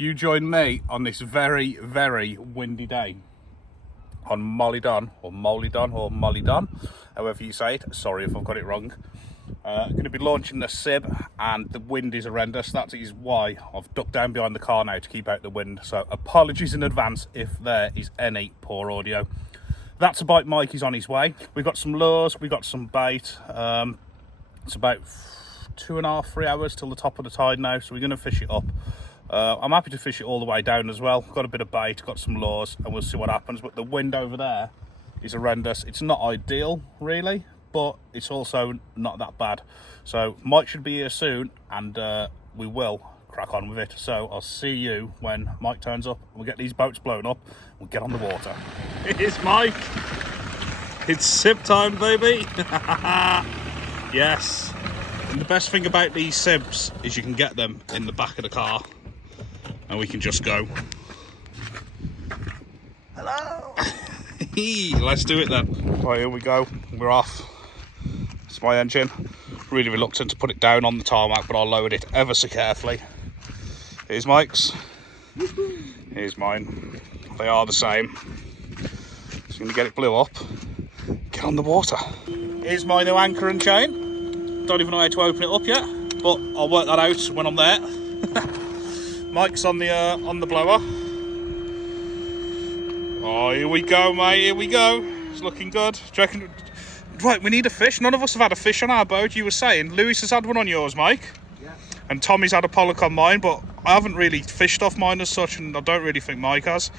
You join me on this very, very windy day on Molly-Don, or Molly-Don, or Molly-Don, however you say it. Sorry if I've got it wrong. Going to be launching the sib, and the wind is horrendous. That is why I've ducked down behind the car now to keep out the wind. So apologies in advance if there is any poor audio. That's about Mikey's on his way. We've got some lures, we've got some bait. It's about 2.5, 3 hours till the top of the tide now, so we're going to fish it up. I'm happy to fish it all the way down as well. Got a bit of bait, got some lures, and we'll see what happens. But the wind over there is horrendous. It's not ideal, really, but it's also not that bad. So Mike should be here soon, and we will crack on with it. So I'll see you when Mike turns up. We'll get these boats blown up. We'll get on the water. Here's Mike. It's sib time, baby. Yes. And the best thing about these sibs is you can get them in the back of the car, and we can just go. Hello. Let's do it then. Right, here we go. We're off. It's my engine. Really reluctant to put it down on the tarmac, but I'll load it ever so carefully. Here's Mike's. Here's mine. They are the same. Just going to get it blew up. Get on the water. Here's my new anchor and chain. Don't even know how to open it up yet, but I'll work that out when I'm there. Mike's on the blower. Oh, here we go, mate. Here we go. It's looking good. Do you reckon? Right, we need a fish. None of us have had a fish on our boat. You were saying Lewis has had one on yours, Mike. Yeah. And Tommy's had a pollock on mine, but I haven't really fished off mine as such, and I don't really think Mike has.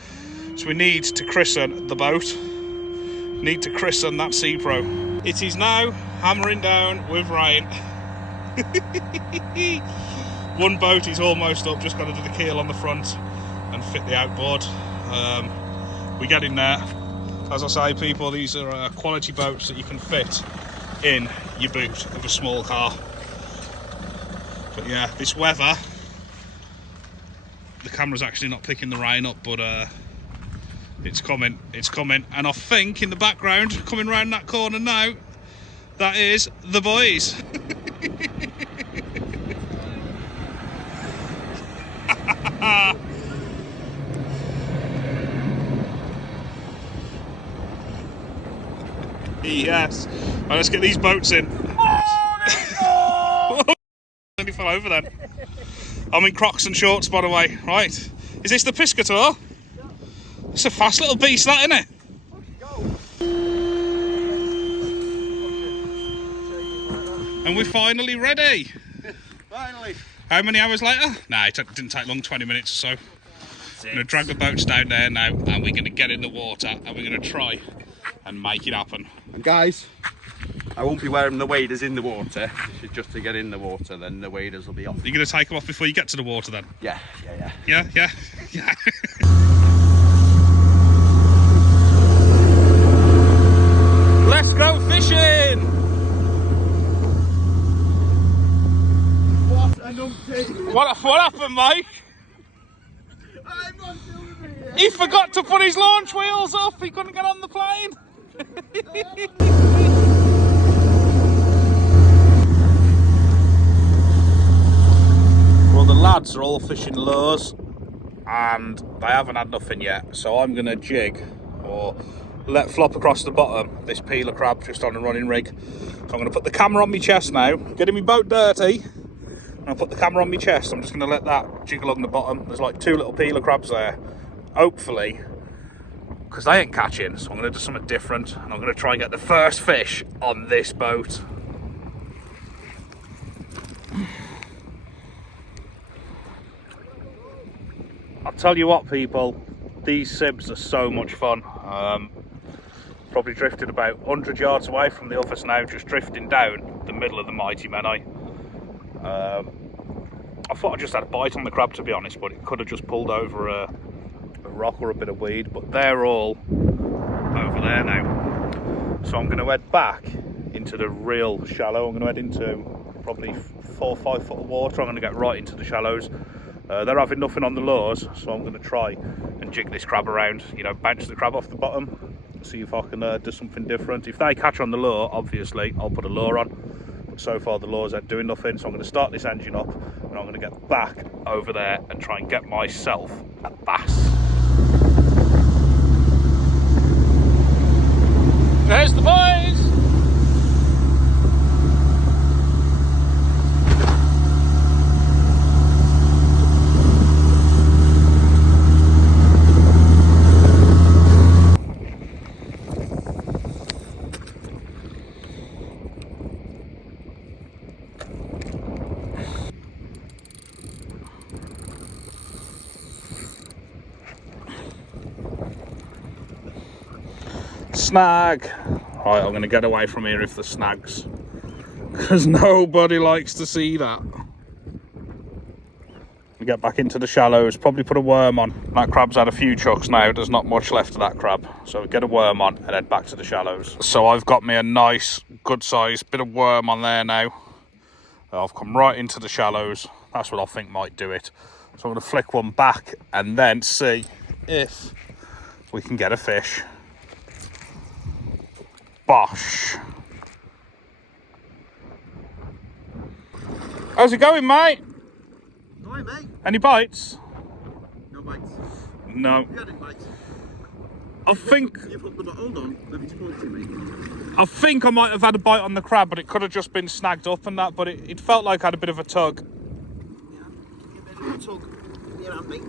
So we need to christen the boat. Need to christen that Sea Pro. It is now hammering down with rain. One boat is almost up, just got to do the keel on the front and fit the outboard. We get in there. As I say, people, these are quality boats that you can fit in your boot of a small car. But yeah, this weather, the camera's actually not picking the rain up, but it's coming, and I think in the background, coming round that corner now, that is the boys. Yes. Right, let's get these boats in. Oh, nearly fell over then. I'm in Crocs and shorts, by the way. Right. Is this the Piscator? It's a fast little beast, that, isn't it? And we're finally ready. Finally. How many hours later? Nah, it didn't take long, 20 minutes or so. We're going to drag the boats down there now, and we're going to get in the water, and we're going to try and make it happen. And guys, I won't be wearing the waders in the water. It's just to get in the water, then the waders will be off. You're going to take them off before you get to the water then? Yeah. Yeah. Let's go fishing! What a numpty! What happened, Mike? I'm on silver. He forgot to put his launch wheels up. He couldn't get on the plane. Well, the lads are all fishing lures, and they haven't had nothing yet. So I'm going to jig or let flop across the bottom this peeler crab just on a running rig. So I'm going to put the camera on my chest now, getting my boat dirty. I'll put the camera on my chest. I'm just going to let that jig along the bottom. There's like 2 little peeler crabs there. Hopefully, because they ain't catching, so I'm going to do something different, and I'm going to try and get the first fish on this boat. I'll tell you what, people, these sibs are so much fun. Probably drifted about 100 yards away from the others now, just drifting down the middle of the mighty Menai. I thought I just had a bite on the crab, to be honest, but it could have just pulled over a rock or a bit of weed, but they're all over there now. So I'm going to head back into the real shallow. I'm going to head into probably 4 or 5 foot of water. I'm going to get right into the shallows. They're having nothing on the lures, so I'm going to try and jig this crab around, you know, bounce the crab off the bottom, see if I can do something different. If they catch on the lure, obviously I'll put a lure on. so far the lures ain't doing nothing, so I'm going to start this engine up and I'm going to get back over there and try and get myself a bass. There's the boys! Snag! Right, I'm going to get away from here if there's snags, because nobody likes to see that. We get back into the shallows, probably put a worm on. That crab's had a few chucks now, there's not much left of that crab. So we get a worm on and head back to the shallows. So I've got me a nice, good size bit of worm on there now. I've come right into the shallows. That's what I think might do it. So I'm going to flick one back and then see if we can get a fish. Bosh. How's it going, mate? Hi, mate. Any bites? No bites. No. You had any bites? I think Hold on. Let me talk to me. I think I might have had a bite on the crab, but it could have just been snagged up and that, but it felt like I had a bit of a tug. Yeah, give it a little tug. Here, hand, mate.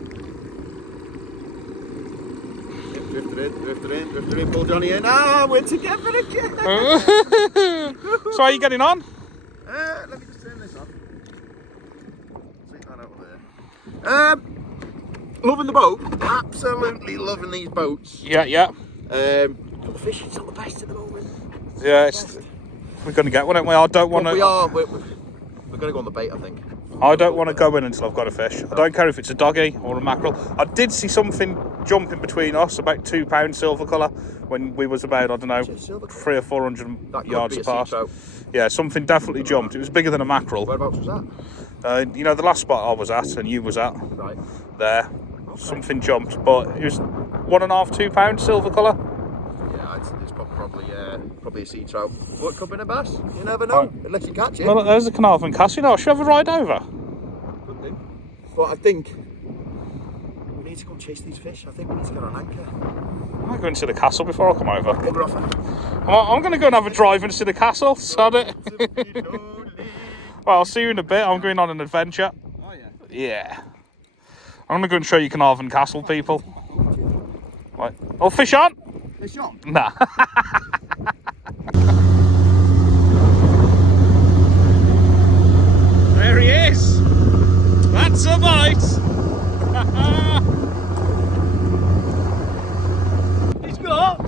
Drifted in, pull Johnny in. Ah, we're together again. So how are you getting on? Let me just turn this off. See that over there. Loving the boat. Absolutely loving these boats. Yeah. The fishing's not the best at the moment. Yeah, we're going to get one, aren't we? I don't want to... We are. We're going to go on the bait, I think. I don't want to go in until I've got a fish. I don't care if it's a doggy or a mackerel. I did see something jumping between us, about £2 silver colour, when we was about, I don't know, 300 or 400 yards apart. Yeah, something definitely jumped. It was bigger than a mackerel. Whereabouts was that? You know, the last spot I was at and you was at, Right. there, okay. Something jumped, but it was £1.5, £2 silver colour. Yeah, it's probably a sea trout. What, could be a bass? You never know, unless you catch it. Well, there's the Carnarvon Castle. Should I have a ride over? Could do. But I think we need to go chase these fish. I think we need to get on anchor. I might go into the castle before I come over. Bugger off. I'm going to go and have a drive into the castle. Sod it. Well, I'll see you in a bit. I'm going on an adventure. Oh, yeah. Yeah. I'm going to go and show you Carnarvon Castle, people. Right. Oh, fish on? Fish on? Nah. There he is. That's a bite. He's got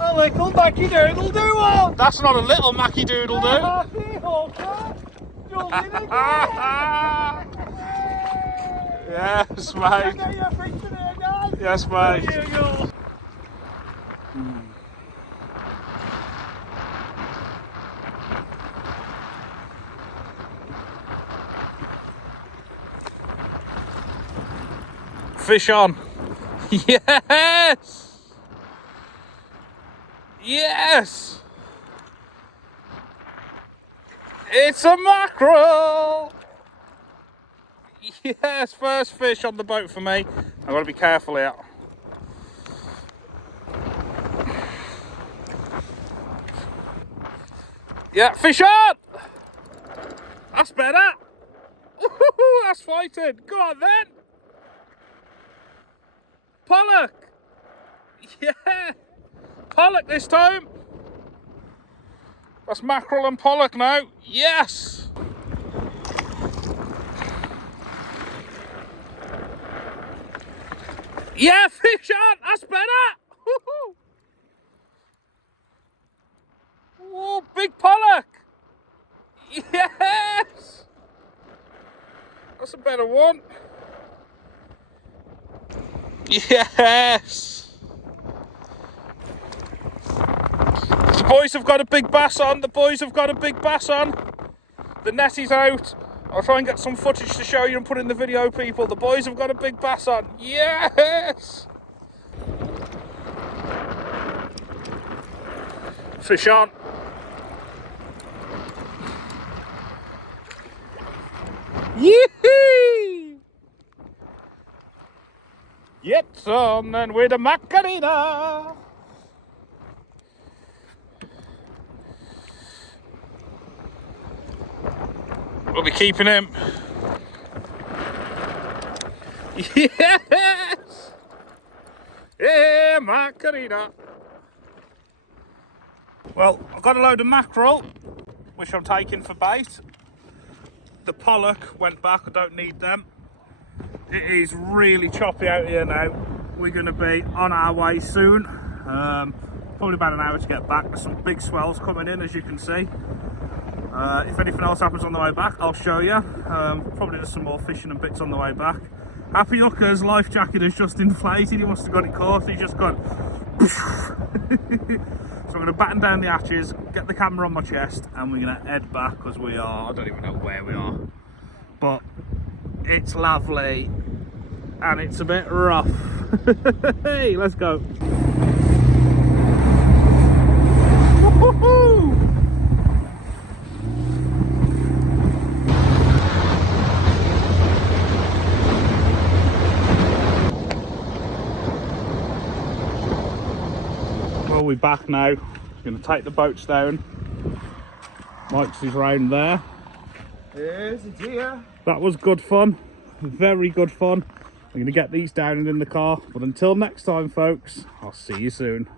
a little Mackie Doodle Doo on. That's not a little Mackie Doodle Doo. Yes, mate. Yes, mate. There you go. Fish on. Yes. Yes. It's a mackerel. Yes, first fish on the boat for me. I've got to be careful here. Yeah, fish on. That's better. Ooh, that's fighting. Go on then. Pollock! Yeah! Pollock this time! That's mackerel and pollock now. Yes! Yeah, fish on! That's better! Woohoo! Oh, big pollock! Yes! That's a better one. Yes! The boys have got a big bass on. The boys have got a big bass on. The net is out. I'll try and get some footage to show you and put in the video, people. The boys have got a big bass on. Yes! Fish on. Yee-hee! It's on and with a Macarena. We'll be keeping him. Yes! Yeah, Macarena. Well, I've got a load of mackerel, which I'm taking for bait. The pollock went back, I don't need them. It is really choppy out here now. We're going to be on our way soon. Probably about an hour to get back. There's some big swells coming in, as you can see. If anything else happens on the way back, I'll show you. Probably there's some more fishing and bits on the way back. Happy Hooker's life jacket has just inflated. He must have got it caught. He's just gone. So I'm going to batten down the hatches, get the camera on my chest, and we're going to head back because we are, I don't even know where we are. But it's lovely and it's a bit rough. Hey, let's go. Woo-hoo-hoo! Well, we're back now. Going to take the boats down. Mike's is round there. Here's it here. That was good fun, very good fun. I'm going to get these down and in the car, but until next time folks, I'll see you soon.